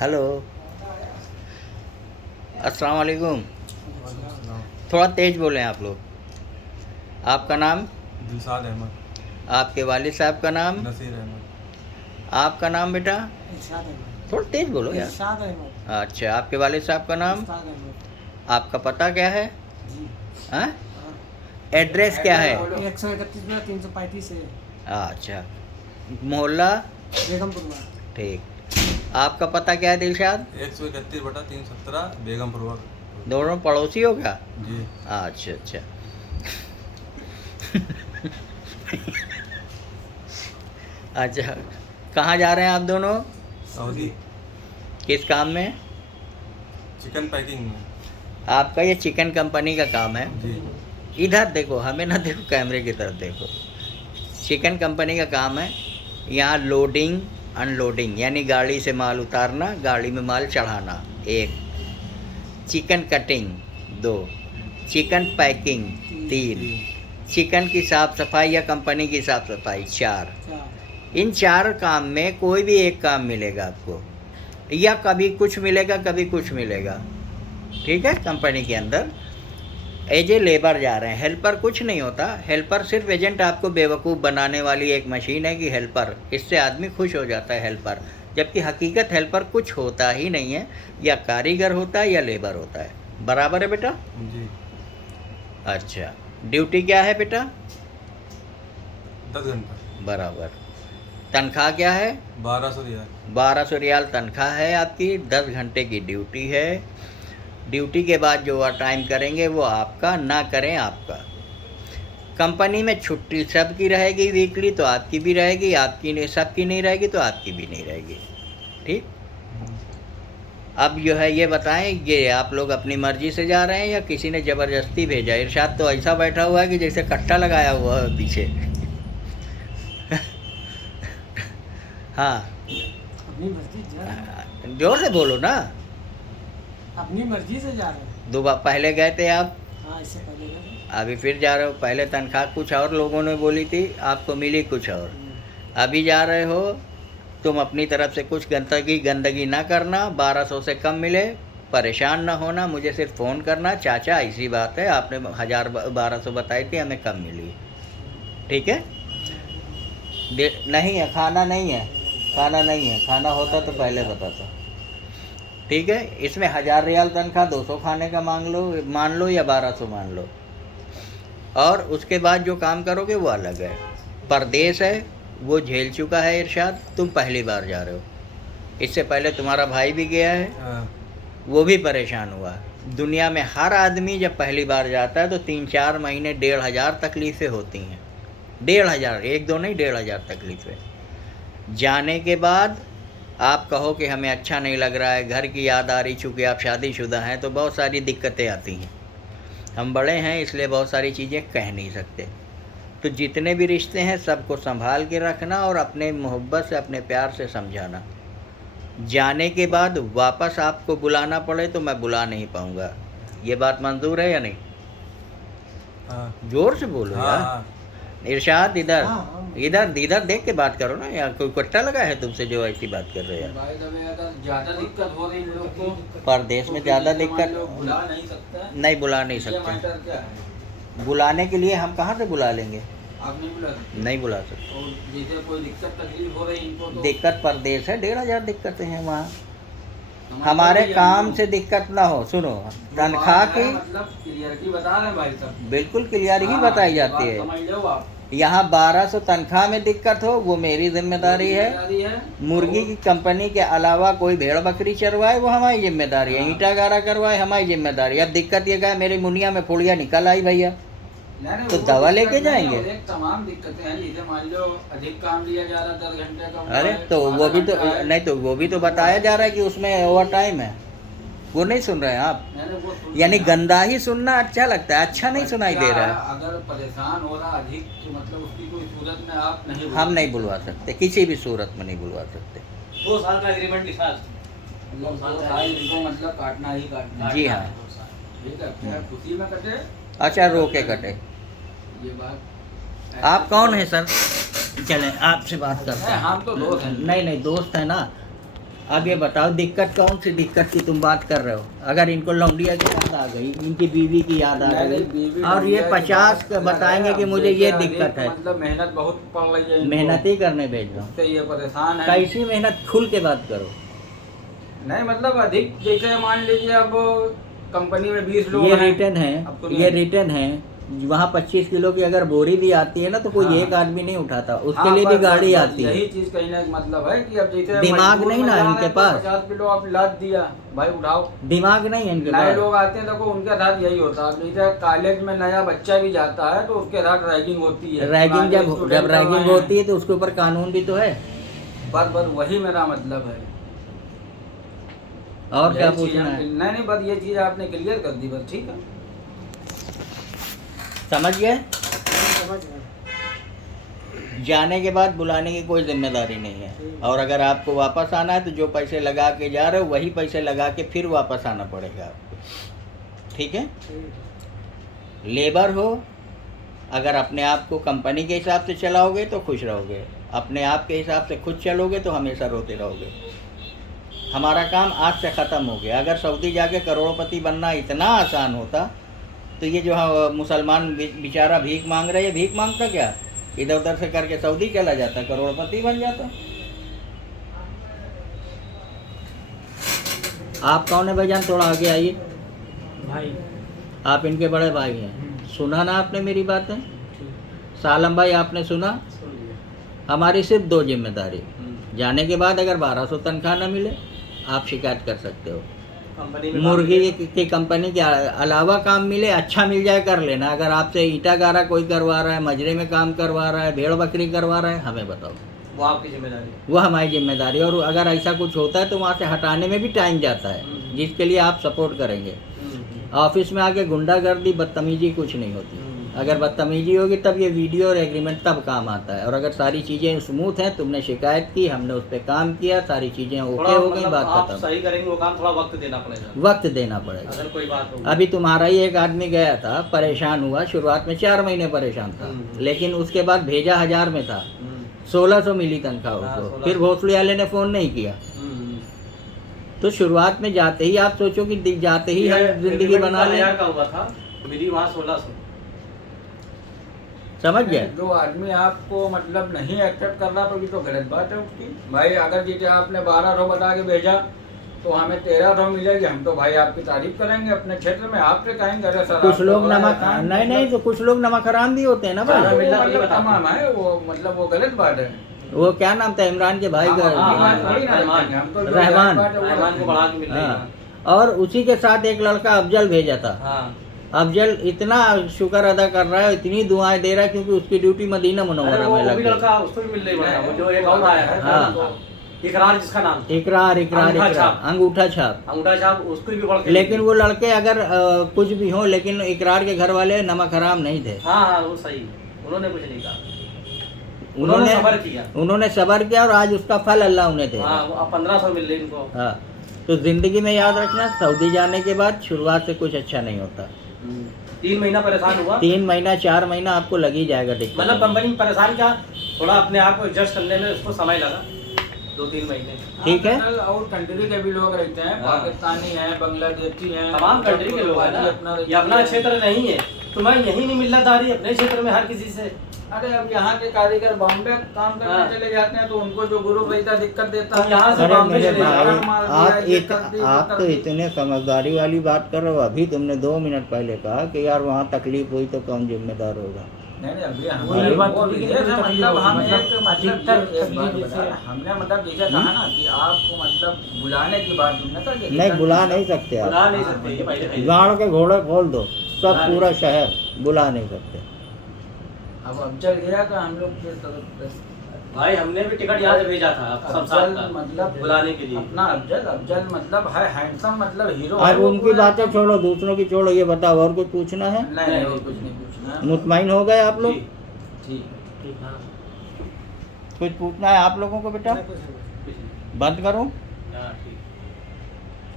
Hello, अस्सलाम वालेकुम। थोड़ा तेज़ बोलें आप लोग। आपका नाम? दिलशाद अहमद। आपके वालिद साहब का नाम? नसीर अहमद। आपका नाम बेटा? इरशाद अहमद। थोड़ा तेज़ बोलो यार। इरशाद अहमद। अच्छा, आपके वालिद साहब का नाम? उस्ताद अहमद। आपका पता क्या है? जी हाँ? हाँ। एड्रेस क्या है? 131 है। अच्छा, मोहल्ला? बेगमपुरवा। ठीक। आपका पता क्या है दिलशाद? 131/317 बेगमपुरवा। दोनों पड़ोसी हो क्या? जी। अच्छा अच्छा। अच्छा, कहाँ जा रहे हैं आप दोनों? सऊदी। किस काम में? चिकन पैकिंग में। आपका ये चिकन कंपनी का काम है? जी। इधर देखो, हमें ना देखो, कैमरे की तरफ देखो। चिकन कंपनी का काम है। यहाँ लोडिंग अनलोडिंग यानी गाड़ी से माल उतारना, गाड़ी में माल चढ़ाना, एक। चिकन कटिंग, दो। चिकन पैकिंग, तीन। चिकन की साफ़ सफाई या कंपनी की साफ़ सफाई, चार। इन चार काम में कोई भी एक काम मिलेगा आपको, या कभी कुछ मिलेगा कभी कुछ मिलेगा। ठीक है? कंपनी के अंदर एज ए लेबर जा रहे हैं। हेल्पर कुछ नहीं होता। हेल्पर सिर्फ एजेंट आपको बेवकूफ़ बनाने वाली एक मशीन है कि हेल्पर, इससे आदमी खुश हो जाता है हेल्पर, जबकि हकीकत हेल्पर कुछ होता ही नहीं है। या कारीगर होता है या लेबर होता है। बराबर है बेटा? जी। अच्छा, ड्यूटी क्या है बेटा? 10 घंटा। बराबर। तनख्वाह क्या है? 1200 रियाल। 1200 रियाल तनख्वाह है आपकी। 10 घंटे की ड्यूटी है। ड्यूटी के बाद जो टाइम करेंगे वो आपका, ना करें आपका। कंपनी में छुट्टी सबकी रहेगी वीकली, तो आपकी भी रहेगी। आपकी नहीं, सबकी नहीं रहेगी तो आपकी भी नहीं रहेगी। ठीक? अब जो है ये बताएं, ये आप लोग अपनी मर्जी से जा रहे हैं या किसी ने ज़बरदस्ती भेजा? इरशाद तो ऐसा बैठा हुआ है कि जैसे कट्टा लगाया हुआ है पीछे। हाँ, अपनी मर्जी जा रहे हैं। जोर से बोलो ना। अपनी मर्जी से जा रहे हैं। दो बार पहले गए थे आप, हाँ, इससे पहले गए थे। अभी फिर जा रहे हो। पहले तनख्वाह कुछ और लोगों ने बोली थी, आपको मिली कुछ और। अभी जा रहे हो, तुम अपनी तरफ से कुछ गंदगी ना करना। 1200 से कम मिले, परेशान ना होना, मुझे सिर्फ फ़ोन करना, चाचा ऐसी बात है, आपने 1200 बताई थी, हमें कम मिली। ठीक है? नहीं है, खाना नहीं है, खाना नहीं है। खाना होता तो पहले बताता। ठीक है? इसमें 1000 रियाल तनख्वाह, 200 खाने का मान लो या 1200 मान लो। और उसके बाद जो काम करोगे वो अलग है। परदेश है, वो झेल चुका है इरशाद, तुम पहली बार जा रहे हो। इससे पहले तुम्हारा भाई भी गया है, हाँ। वो भी परेशान हुआ। दुनिया में हर आदमी जब पहली बार जाता है तो 3-4 महीने 1500 तकलीफ़ें होती हैं। 1500, एक दो नहीं, 1500 तकलीफ़ें। जाने के बाद आप कहो कि हमें अच्छा नहीं लग रहा है, घर की याद आ रही, चूँकि आप शादीशुदा हैं तो बहुत सारी दिक्कतें आती हैं। हम बड़े हैं इसलिए बहुत सारी चीज़ें कह नहीं सकते। तो जितने भी रिश्ते हैं सबको संभाल के रखना और अपने मोहब्बत से, अपने प्यार से समझाना। जाने के बाद वापस आपको बुलाना पड़े तो मैं बुला नहीं पाऊँगा। ये बात मंजूर है या नहीं? हाँ। ज़ोर से बोलो हाँ। यार। हाँ। इरशाद इधर, हाँ। इधर देख के बात करो ना यार। कोई कट्टा लगा है तुमसे जो ऐसी बात कर रहे हैं? ज्यादा दिक्कत हो रही लोग को, परदेश में ज़्यादा दिक्कत बुला नहीं सकता। नहीं, बुला नहीं ये सकते। मैटर क्या है? बुलाने के लिए हम कहाँ से बुला लेंगे? आप नहीं बुला सकते। नहीं बुला सकते। और जैसे कोई दिक्कत तकलीफ हो रही इनको तो दिक्कत परदेश है, 1500 दिक्कतें हैं वहाँ। हमारे हमारे लिए काम हम- से दिक्कत ना हो। सुनो, जो तनख्वाह बात है, की मतलब क्लियरिटी बता रहे हैं भाई साहब। बिल्कुल क्लियर ही हाँ, बताई ये जाती बात है। समझ लो आप। यहाँ 1200 तनख्वाह में दिक्कत हो वो मेरी जिम्मेदारी है। जिम्मेदारी है। मुर्गी की कंपनी के अलावा कोई भेड़ बकरी चरवाए वो हमारी जिम्मेदारी है। हाँ। ईंटा गारा करवाए हमारी जिम्मेदारी है। अब दिक्कत ये क्या है, मेरी मुनिया में फुड़िया निकल आई भैया, नहीं, तो वो दवा दिक्कत लेके नहीं जाएंगे। है, एक तमाम दिक्कतें हैं। जैसे मान लो अधिक काम लिया जा रहा है, 10 घंटे का हुआ अरे है, तो वो 12 भी तो घंटा है। नहीं, तो वो भी तो बताया जा रहा है कि उसमें ओवर टाइम है। वो नहीं सुन रहे हैं आप? मैंने वो सुन यानी लिया। गंदा ही सुनना अच्छा लगता है, अच्छा नहीं सुनाई दे रहा है। अगर परेशान हो रहा अधिक तो मतलब उसकी कोई सूरत में आप नहीं हम नहीं बुलवा सकते, किसी भी सूरत में नहीं बुलवा सकते। 2 साल का एग्रीमेंट लिखा है। मतलब 2 साल इनको मतलब काटना ही काटना। जी हाँ। ठीक है, चाहे खुशी में कटे। अच्छा, रो के कटे। ये बात आप कौन है सर? चलें आपसे बात करते नहीं, हैं। हम तो दोस्त हैं। नहीं नहीं दोस्त है ना। अब ये बताओ दिक्कत कौन सी दिक्कत की तुम बात कर रहे हो? अगर इनको लौंडिया की याद आ गई, इनकी बीवी की याद आ नहीं, गई, बीवी और ये लौंडिया की 50 बात बताएंगे कि अब मुझे ये देखिए, दिक्कत है। मतलब मेहनत बहुत पड़ रही है इनको। मेहनत ही करने भेज रहा हूँ। उससे ये परेशान है। कैसी मेहनत, खुल के बात करो। नहीं मतलब अधिक, जैसे मान लीजिए अब कंपनी में 20 लोग ये हैं। रिटर्न है, अब सुनिए। ये रिटर्न है। वहाँ 25 किलो की अगर बोरी भी आती है ना तो कोई हाँ। एक आदमी नहीं उठाता, उसके हाँ, लिए भी बस- गाड़ी बस आती है। यही चीज कहने का मतलब है कि अब जैसे दिमाग मजदूर नहीं ना में जा रहे इनके हैं तो पास। 50 किलो आप लाद दिया, भाई उठाओ। दिमाग नहीं है इनके नए पास। लोग आते हैं, देखो उनके साथ यही होता है। जैसे कॉलेज में नया बच्चा भी जाता है तो उसके साथ रैगिंग होती है। रैगिंग पुराने जब student रैगिंग आए हैं। होती है तो उसके ऊपर कानून भी तो है। बस वही मेरा मतलब है। और क्या यही चीज़ पूछना हम- है? नहीं बस ये चीज आपने क्लियर कर दी, बस ठीक है। समझ गए? समझ गए। जाने के बाद बुलाने की कोई जिम्मेदारी नहीं है। और अगर आपको वापस आना है तो जो पैसे लगा के जा रहे हो वही पैसे लगा के फिर वापस आना पड़ेगा आपको। ठीक है? ठीक। लेबर हो, अगर अपने आप को कंपनी के हिसाब से चलाओगे तो खुश रहोगे, अपने आप के हिसाब से खुद चलोगे तो हमेशा रोते रहोगे। हमारा काम आज से ख़त्म हो गया। अगर सऊदी जाके करोड़पति बनना इतना आसान होता तो ये जो मुसलमान बेचारा भीख मांग रहे, ये भीख मांगता क्या? इधर उधर से करके सऊदी चला जाता, करोड़पति बन जाता। आप कौन है भाईजान? थोड़ा आगे आइए। भाई। आप इनके बड़े भाई हैं। सुना ना आपने मेरी बातें? ठीक। सालम भाई आपने सुना? सुन लिया। हमारी सिर्फ 2 जिम्मेदारी। जाने के बाद अगर 1200 तनख्वाह न मिले आप शिकायत कर सकते हो। कंपनी में मुर्गी की कंपनी के अलावा काम मिले, अच्छा मिल जाए कर लेना। अगर आपसे ईंटा गारा कोई करवा रहा है, मजरे में काम करवा रहा है, भेड़ बकरी करवा रहा है, हमें बताओ, वो आपकी जिम्मेदारी है। वो हमारी जिम्मेदारी है। और अगर ऐसा कुछ होता है तो वहाँ से हटाने में भी टाइम जाता है, जिसके लिए आप सपोर्ट करेंगे। ऑफिस में आके गुंडागर्दी बदतमीजी कुछ नहीं होती। अगर बदतमीजी होगी तब ये वीडियो और एग्रीमेंट तब काम आता है। और अगर सारी चीज़ें स्मूथ हैं, तुमने शिकायत की, हमने उस पर काम किया, सारी चीज़ें ओके थोड़ा हो गई, मतलब बात आप खत्म। सही करेंगे वो काम, थोड़ा वक्त देना पड़ेगा वक्त देना पड़ेगा। अगर कोई बात हो। अभी तुम्हारा ही एक आदमी गया था, परेशान हुआ, शुरुआत में 4 महीने परेशान था, लेकिन उसके बाद भेजा 1000 में था, 1600 मिली तनख्वाह हाँ, उसको। 1600। फिर भोसले वाले ने फ़ोन नहीं किया। तो शुरुआत में जाते ही आप सोचो कि जाते ही हम जिंदगी बना लें। 1000 का हुआ था, मिली वहाँ 1600। समझ गए? जो आदमी आपको मतलब नहीं एक्सेप्ट कर रहा तो ये तो गलत बात है उसकी। भाई अगर जैसे आपने 1200 बता के भेजा तो हमें 1300 मिलेगी, हम तो भाई आपकी तारीफ करेंगे अपने क्षेत्र में, आपसे कहेंगे अरे सर कुछ लोग नमक नहीं तो कुछ लोग नमक हराम भी होते हैं ना भाई। मतलब तमाम है वो, मतलब वो गलत बात है। वो क्या नाम था इमरान के भाई का? रहमान। रहमान को बढ़ा के मिल रही है। हाँ, और उसी के साथ एक लड़का अफजल भेजा था। हाँ। अफजल इतना शुक्र अदा कर रहा है, इतनी दुआएं दे रहा है, क्योंकि उसकी ड्यूटी मदीना अरे मुनव्वरा वो में लग भी गई। लड़का, उसको भी मिल रही है, वो जो एक और आया है। हाँ। इकरार जिसका नाम था। इकरार इकरार अंगूठा इकरार छाप। अंगूठा छाप। अंगूठा छाप उसको भी बढ़ के लेकिन वो लड़के अगर कुछ भी हो, लेकिन इकरार के घर वाले नमक हराम नहीं थे। हाँ वो सही, उन्होंने कुछ नहीं कहा, उन्होंने सबर किया। उन्होंने सबर किया और आज उसका फल अल्लाह उन्हें दे। हाँ, वो अब 1500 मिल रही इनको। हाँ, तो जिंदगी में याद रखना, सऊदी जाने के बाद शुरुआत से कुछ अच्छा नहीं होता। 3 महीना परेशान हुआ, 3 महीना 4 महीना आपको लग ही जाएगा दिक्कत। मतलब कंपनी में परेशान क्या, थोड़ा अपने आप को एडजस्ट करने में उसको समय लगा 2-3 महीने। ठीक है। और कंट्री के भी लोग रहते हैं, हाँ। पाकिस्तानी हैं, बांग्लादेशी हैं, तमाम कंट्री के लोग हैं ना, ये अपना क्षेत्र नहीं है, तुम्हें यही नहीं मिलदारी अपने क्षेत्र में हर किसी से। अरे अब यहाँ के कारीगर बॉम्बे काम करने हाँ। चले जाते हैं तो उनको जो गुरु रहता है दिक्कत देता है। यहाँ से अरे बॉम्बे मेरे चले जाओ। भाई, आप तो इतने समझदारी वाली बात कर रहे हो। अभी तुमने 2 मिनट पहले कहा कि यार वहाँ तकलीफ हुई तो कौन जिम्मेदार होगा। नहीं नहीं अभी वही बात वो थोड़ी कि विशेष है, तकलीफ मतलब होगी, हम मतलब एक अधिकतर मतलब एक बात तकलीफ बता, जैसे- हमने मतलब जैसे कहा ना कि आपको मतलब बुलाने की बात तुमने कर नहीं बुला नहीं सकते आप। बुला नहीं सकते ये पहले गाड़ के घोड़े खोल दो, सब बुला पूरा नहीं। शहर बुला नहीं सकते। अब चल गया तो हम लोग के तरफ भाई हमने भी टिकट यहाँ से भेजा था शमशाद अफजल का, मतलब बुलाने के लिए। अपना अफजल मतलब है हैंडसम, मतलब हीरो। अब उनकी बातें छोड़ो, दूसरों की छोड़ो, ये बताओ और कुछ पूछना है? नहीं नहीं और कुछ नहीं पूछना। मुतमईन हो गए आप लोग? जी। ठीक ठीक, हाँ। कुछ पूछना है आप लोगों को बेटा? कुछ नहीं। कुछ नहीं। बंद करो। हाँ।